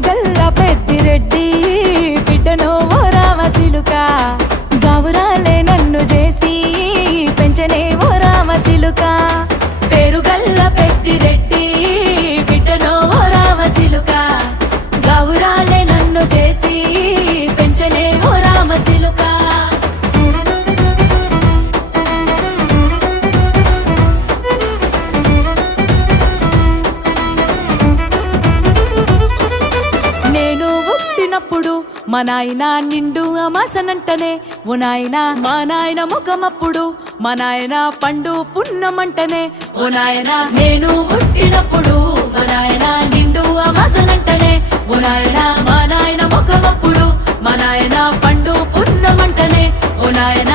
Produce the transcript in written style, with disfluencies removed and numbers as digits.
పేరుగల్ల పెద్దిరెడ్డి బిడ్డనో ఓ రామసిలుక గౌరాలే నన్ను చేసి పెంచనే ఓ రామసిలుక పేరుగల్ల పెద్దిరెడ్డి బిడ్డనో ఓ రామసిలుక గౌరాలే నన్ను చేసి పెంచనే ఓ రామసిలుక మా నాయన నిండు అమాసనంటనే ఓ నాయన మా నాయన ముఖమప్పుడు మా నాయన పండు పున్నమంటనే ఓ నాయన నేను పుట్టినప్పుడు మా నాయన నిండు అమాసనంటనే ఓ నాయన మా నాయన ముఖమప్పుడు మా నాయన పండు పున్నమంటనే ఓ నాయన